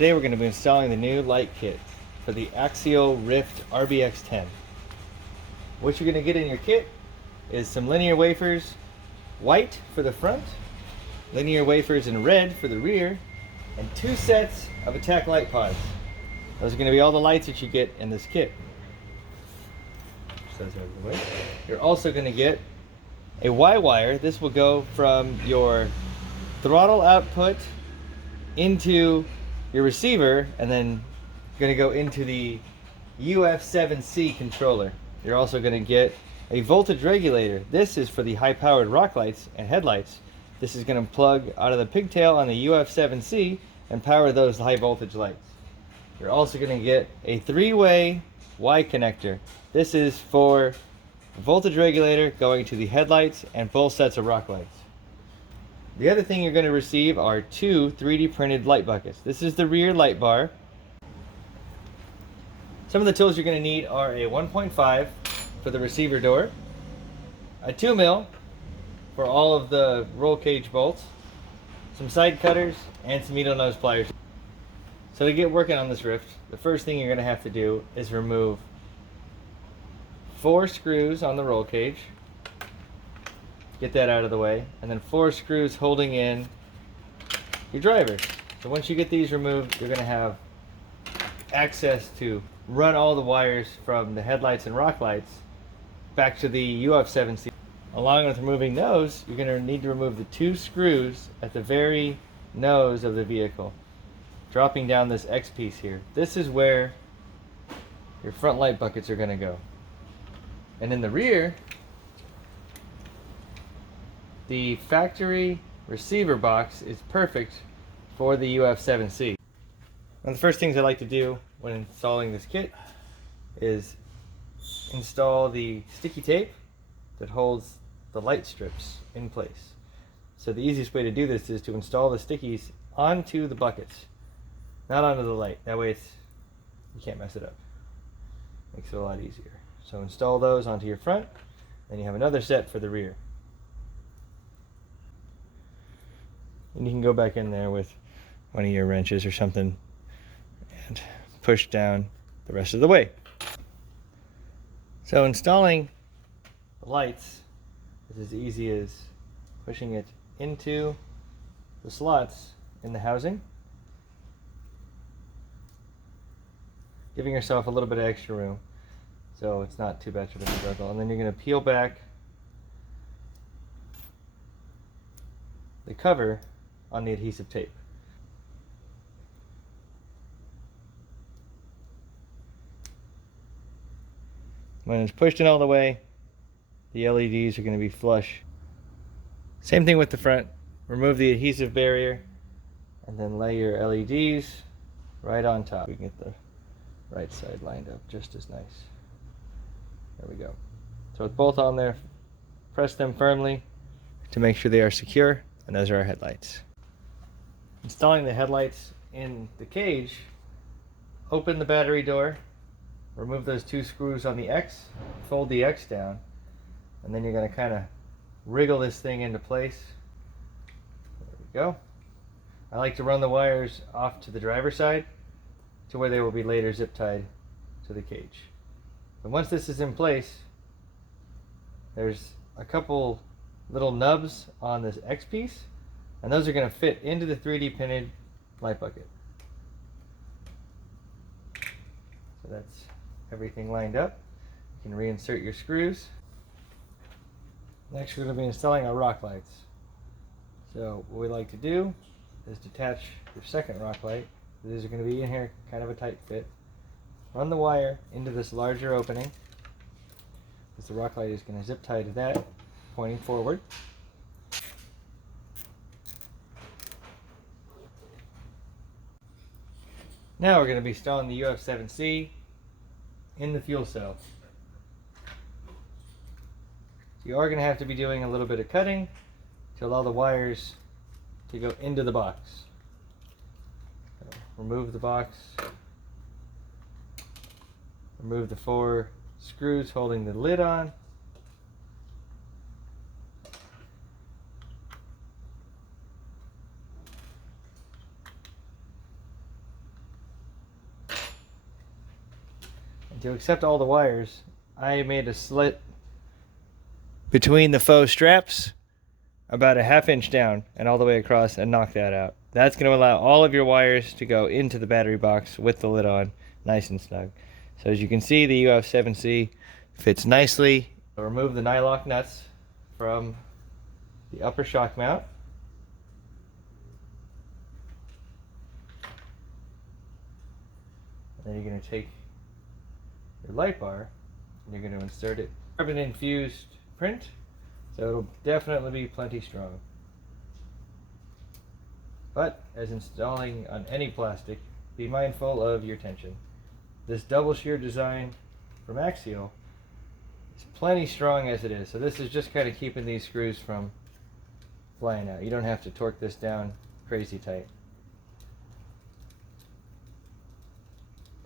Today we're going to be installing the new light kit for the Axial Ryft RBX10. What you're going to get in your kit is some linear wafers, white for the front, linear wafers in red for the rear, and 2 sets of attack light pods. Those are going to be all the lights that you get in this kit. You're also going to get a Y-wire. This will go from your throttle output into your receiver, and then going to go into the UF7C controller. You're also going to get a voltage regulator. This is for the high-powered rock lights and headlights. This is going to plug out of the pigtail on the UF7C and power those high voltage lights. You're also going to get a 3-way Y connector. This is for voltage regulator going to the headlights and both sets of rock lights. The other thing you're going to receive are 2 3D printed light buckets. This is the rear light bar. Some of the tools you're going to need are a 1.5 for the receiver door, a 2 mil for all of the roll cage bolts, some side cutters, and some needle nose pliers. So to get working on this Ryft, the first thing you're going to have to do is remove 4 screws on the roll cage. Get that out of the way, and then 4 screws holding in your drivers. So once you get these removed, you're going to have access to run all the wires from the headlights and rock lights back to the UF7C. Along with removing those, you're going to need to remove the 2 screws at the very nose of the vehicle, dropping down this X piece here. This is where your front light buckets are going to go. And in the rear, the factory receiver box is perfect for the UF7C. One of the first things I like to do when installing this kit is install the sticky tape that holds the light strips in place. So the easiest way to do this is to install the stickies onto the buckets, not onto the light. That way you can't mess it up. Makes it a lot easier. So install those onto your front, then you have another set for the rear. And you can go back in there with one of your wrenches or something and push down the rest of the way. So installing the lights is as easy as pushing it into the slots in the housing, giving yourself a little bit of extra room so it's not too much of a struggle. And then you're going to peel back the cover on the adhesive tape. When it's pushed in all the way, the LEDs are going to be flush. Same thing with the front. Remove the adhesive barrier and then lay your LEDs right on top. We can get the right side lined up just as nice. There we go. So with both on there, press them firmly to make sure they are secure, and those are our headlights. Installing the headlights in the cage, open the battery door, remove those 2 screws on the X, fold the X down, and then you're going to kind of wriggle this thing into place. There we go. I like to run the wires off to the driver's side to where they will be later zip tied to the cage. And once this is in place, there's a couple little nubs on this X piece, and those are going to fit into the 3D printed light bucket. So that's everything lined up. You can reinsert your screws. Next we're going to be installing our rock lights. So what we like to do is detach your second rock light. These are going to be in here, kind of a tight fit. Run the wire into this larger opening, because the rock light is going to zip tie to that, pointing forward. Now we're going to be installing the UF7C in the fuel cell. So you are going to have to be doing a little bit of cutting to allow the wires to go into the box. So remove the box, remove the 4 screws holding the lid on, to accept all the wires, I made a slit between the faux straps about a 1/2 inch down and all the way across, and knock that out. That's going to allow all of your wires to go into the battery box with the lid on, nice and snug. So as you can see, the UF7C fits nicely. I'll remove the nylock nuts from the upper shock mount. And then you're going to take your light bar and you're going to insert it. Carbon infused print, so it'll definitely be plenty strong. But as installing on any plastic, be mindful of your tension. This double shear design from Axial is plenty strong as it is, so this is just kind of keeping these screws from flying out. You don't have to torque this down crazy tight.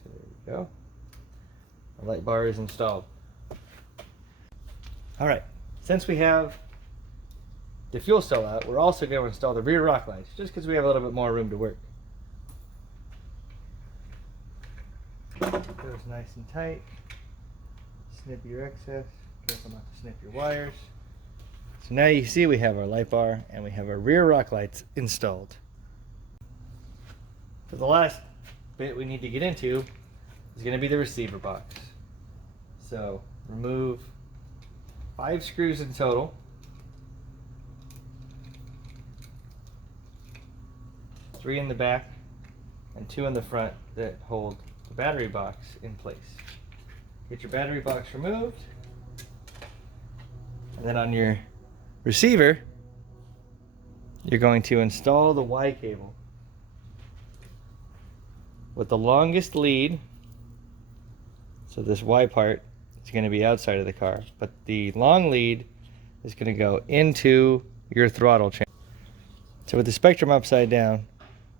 There we go. The light bar is installed. Alright, since we have the fuel cell out, we're also going to install the rear rock lights, just because we have a little bit more room to work. Goes nice and tight. Snip your excess. Careful not to snip your wires. So now you see we have our light bar and we have our rear rock lights installed. So the last bit we need to get into is going to be the receiver box. So remove 5 screws in total. Three in the back and 2 in the front that hold the battery box in place. Get your battery box removed, and then on your receiver you're going to install the Y cable with the longest lead. So this Y part is going to be outside of the car, but the long lead is going to go into your throttle channel. So with the spectrum upside down,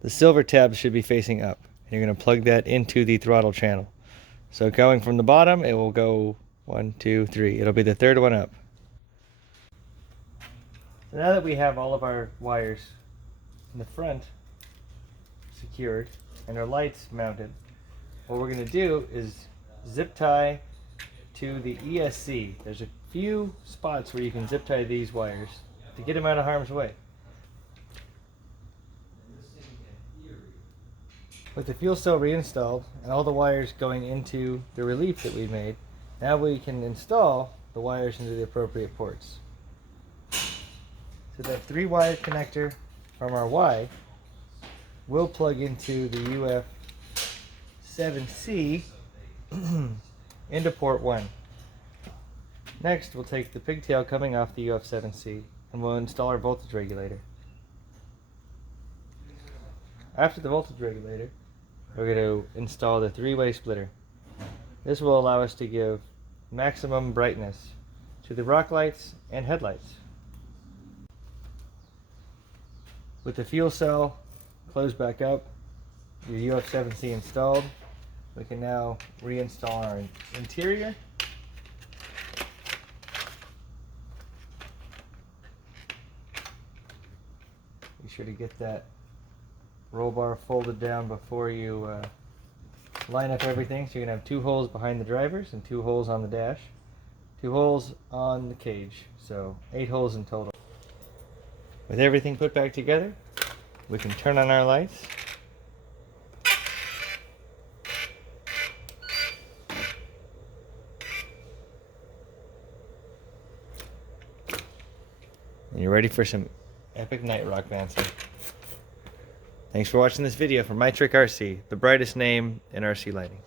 the silver tab should be facing up. You're going to plug that into the throttle channel. So going from the bottom, it will go 1, 2, 3. It'll be the third one up. So now that we have all of our wires in the front secured and our lights mounted, what we're going to do is zip tie to the ESC. There's a few spots where you can zip tie these wires to get them out of harm's way. With the fuel cell reinstalled and all the wires going into the relief that we made, now we can install the wires into the appropriate ports. So that 3-wire connector from our Y will plug into the UF7C into port 1. Next, we'll take the pigtail coming off the UF7C and we'll install our voltage regulator. After the voltage regulator, we're going to install the 3-way splitter. This will allow us to give maximum brightness to the rock lights and headlights. With the fuel cell closed back up, your UF7C installed, we can now reinstall our interior. Be sure to get that roll bar folded down before you line up everything. So you're going to have 2 holes behind the drivers and 2 holes on the dash, 2 holes on the cage, so 8 holes in total. With everything put back together, we can turn on our lights. And you're ready for some epic night rock dancing. Thanks for watching this video from My Trick RC, the brightest name in RC lighting.